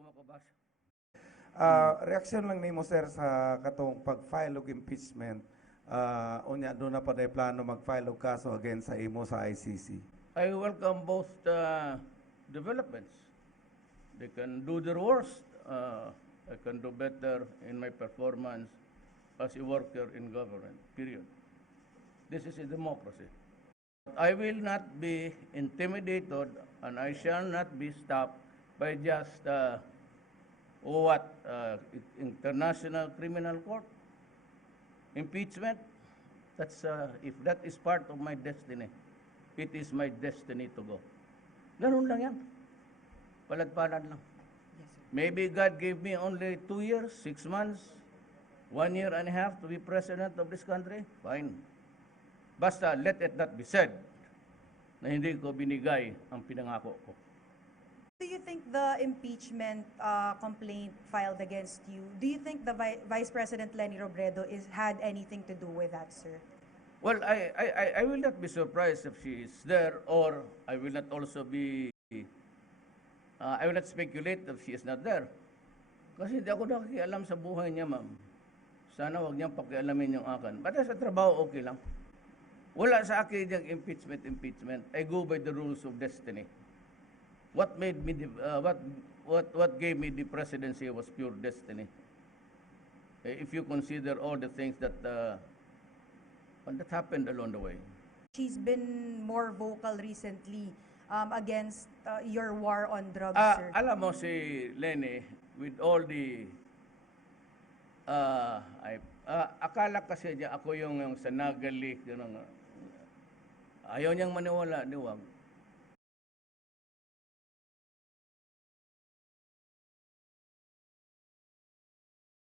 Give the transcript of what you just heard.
kumakabasa. Reaksyon lang nimo sir sa katong pag-file og impeachment. Unya doon na pa day plano mag-file og kaso against sa imo sa ICC. I welcome both developments. They can do their worst. I can do better in my performance as a worker in government, period. This is a democracy. I will not be intimidated and I shall not be stopped by just International Criminal Court. Impeachment, that's if that is part of my destiny, it is my destiny to go. Ganun lang yan. Palad-palad lang. Yes, sir. Maybe God gave me only 2 years, 6 months, 1 year and a half to be president of this country. Fine. Basta let it not be said na hindi ko binigay ang pinangako ko. Do you think the impeachment complaint filed against you, do you think the Vice President Leni Robredo had anything to do with that, sir? Well, I will not be surprised if she is there, or I will not also be, I will not speculate if she is not there. Kasi hindi ako nakikialam sa buhay niya, ma'am. Sana wag niyang pakialamin yung akin. But sa trabaho, okay lang. Wala sa akin yung impeachment. I go by the rules of destiny. What made me, what gave me the presidency was pure destiny. If you consider all the things that happened along the way. She's been more vocal recently against your war on drugs, sir. Alam mo si Leni, with all the, akala kasi niya ako yung sa nagali, ayaw niyang maniwala, niwag.